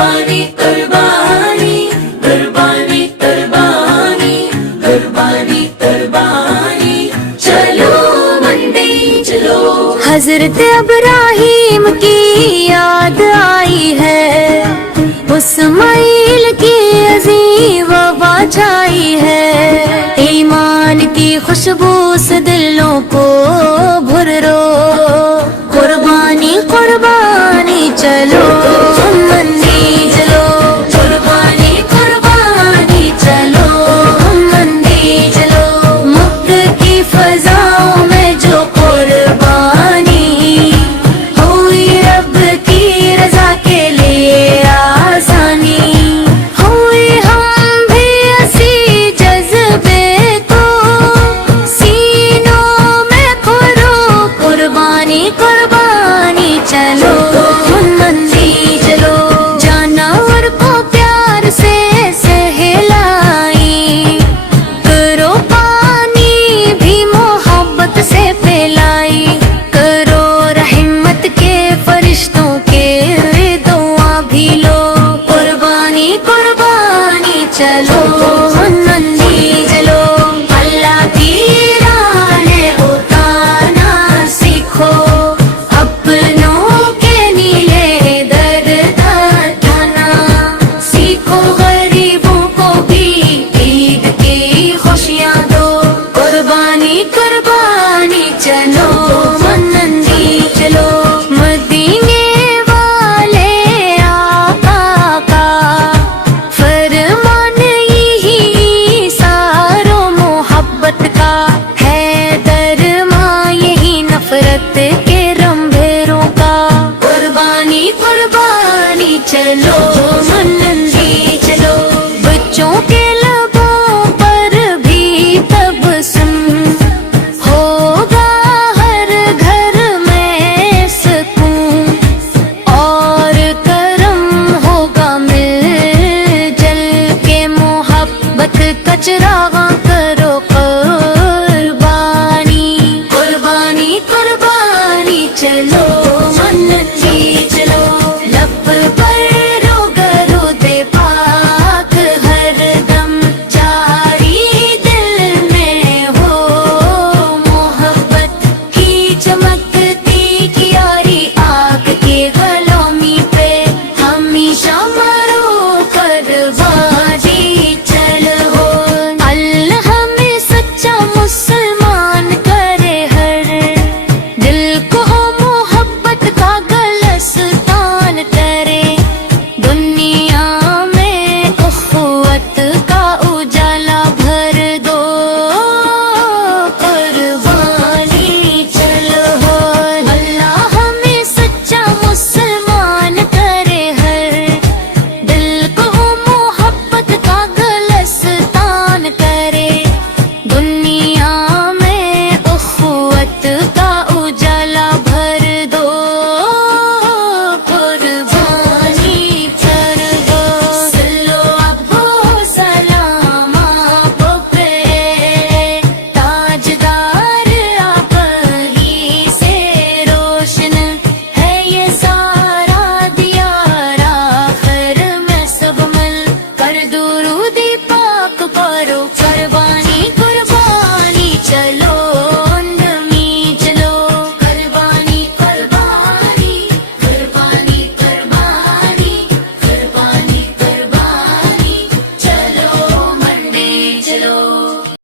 قربانی قربانی قربانی قربانی قربانی قربانی چلو منڈی چلو۔ حضرت ابراہیم کی یاد آئی ہے، اسماعیل کی عظیم وبا چھائی ہے، ایمان کی خوشبو سے دلوں کو بھرو، قربانی قربانی چلو منڈی چلو، قربانی قربانی چلو منڈی چلو، مکہ کی فضاؤں میں جو قربانی ہوئی رب کی رضا کے لیے آسانی، ہوئی ہم بھی اسی جذبے کو سینوں میں کھولو، قربانی قربانی چلو منڈی چلو، جانور کو پیار سے سہلائی، کرو پانی بھی محبت سے پلائی، کرو رحمت کے فرشتوں کے دعا بھی لو، قربانی قربانی چلو منڈی چلو، اللہ کی راہ اتارنا سیکھو، اپنوں کے نیلے درد اٹھانا سیکھو، غریبوں کو بھی عید کی خوشیاں دو، قربانی قربانی چلو منڈی چلو، مدینے والے آقا کا فرمان یہی ساروں محبت کا ہے، درماں یہی نفرت کے رمبھیروں کا، قربانی قربانی چلو